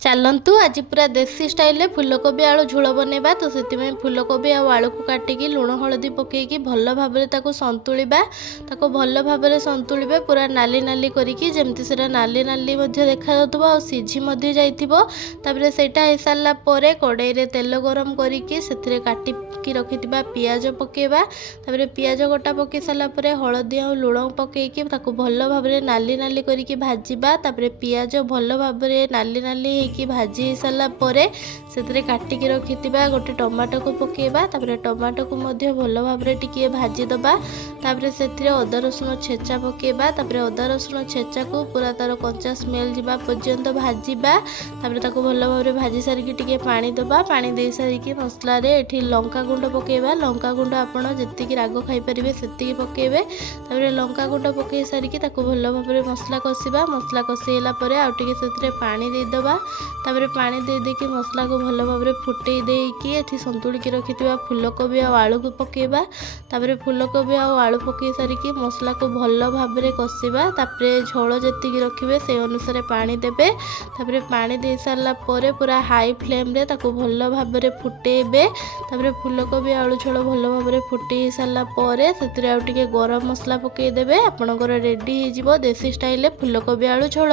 ଚାଲନ୍ତୁ ଆଜି ପୁରା ଦେଶୀ ଷ୍ଟାଇଲରେ ଫୁଲକୋବି ଆଳୁ ଝୋଳ ବନେଇବା। ତ ସେଥିପାଇଁ ଫୁଲକୋବି ଆଉ ଆଳୁକୁ କାଟିକି ଲୁଣ ହଳଦୀ ପକେଇକି ଭଲ ଭାବରେ ତାକୁ ସନ୍ତୁଳିବା। ତାକୁ ଭଲ ଭାବରେ ସନ୍ତୁଳିବେ ପୁରା ନାଲି ନାଲି କରିକି, ଯେମିତି ସେଟା ନାଲି ନାଲି ମଧ୍ୟ ଦେଖାଯାଉଥିବ ଆଉ ସିଝି ମଧ୍ୟ ଯାଇଥିବ। ତାପରେ ସେଇଟା ହେଇସାରିଲା ପରେ କଡ଼େଇରେ ତେଲ ଗରମ କରିକି ସେଥିରେ କାଟିକି ରଖିଥିବା ପିଆଜ ପକେଇବା। ତାପରେ ପିଆଜ ଗୋଟା ପକେଇ ସାରିଲା ପରେ ହଳଦୀ ଆଉ ଲୁଣ ପକେଇକି ତାକୁ ଭଲ ଭାବରେ ନାଲି ନାଲି କରିକି ଭାଜିବା। ତାପରେ ପିଆଜ ଭଲ ଭାବରେ ନାଲି ନାଲି ହେଇକି ଭାଜି ହେଇସାରିଲା ପରେ ସେଥିରେ କାଟିକି ରଖିଥିବା ଗୋଟେ ଟମାଟୋକୁ ପକେଇବା। ତାପରେ ଟମାଟୋକୁ ମଧ୍ୟ ଭଲ ଭାବରେ ଟିକେ ଭାଜିଦେବା। ତାପରେ ସେଥିରେ ଅଦା ରସୁଣ ଛେଚା ପକେଇବା। ତାପରେ ଅଦା ରସୁଣ ଛେଚାକୁ ପୁରା ତାର କଞ୍ଚା ସ୍ମେଲ୍ ଯିବା ପର୍ଯ୍ୟନ୍ତ ଭାଜିବା। ତାପରେ ତାକୁ ଭଲ ଭାବରେ ଭାଜି ସାରିକି ଟିକେ ପାଣି ଦେବା। ପାଣି ଦେଇ ସାରିକି ମସଲାରେ ଏଠି ଲଙ୍କାଗୁଣ୍ଡ ପକେଇବା। ଲଙ୍କାଗୁଣ୍ଡ ଆପଣ ଯେତିକି ରାଗ ଖାଇପାରିବେ ସେତିକି ପକେଇବେ। ତାପରେ ଲଙ୍କାଗୁଣ୍ଡ ପକେଇ ସାରିକି ତାକୁ ଭଲ ଭାବରେ ମସଲା କଷିବା। ମସଲା କଷି ହେଲା ପରେ ଆଉ ଟିକେ ସେଥିରେ ପାଣି ଦେଇଦେବା। ତାପରେ ପାଣି ଦେଇକି ମସଲାକୁ ଭଲ ଭାବରେ ଫୁଟେଇ ଦେଇକି ଏଠି ସନ୍ତୁଳିକି ରଖିଥିବା ଫୁଲକୋବି ଆଉ ଆଳୁକୁ ପକେଇବା। ତାପରେ ଫୁଲକୋବି ଆଉ ଆଳୁ ପକେଇ ସାରିକି ମସଲାକୁ ଭଲ ଭାବରେ କଷିବା। ତାପରେ ଝୋଳ ଯେତିକି ରଖିବେ ସେଇ ଅନୁସାରେ ପାଣି ଦେବେ। ତାପରେ ପାଣି ଦେଇ ସାରିଲା ପରେ ପୁରା ହାଇ ଫ୍ଲେମ୍ରେ ତାକୁ ଭଲ ଭାବରେ ଫୁଟେଇବେ। ତାପରେ ଫୁଲକୋବି ଆଳୁ ଝୋଳ ଭଲ ଭାବରେ ଫୁଟେଇ ସାରିଲା ପରେ ସେଥିରେ ଆଉ ଟିକେ ଗରମ ମସଲା ପକେଇଦେବେ। ଆପଣଙ୍କର ରେଡ଼ି ହେଇଯିବ ଦେଶୀ ଷ୍ଟାଇଲରେ ଫୁଲକୋବି ଆଳୁ ଝୋଳ।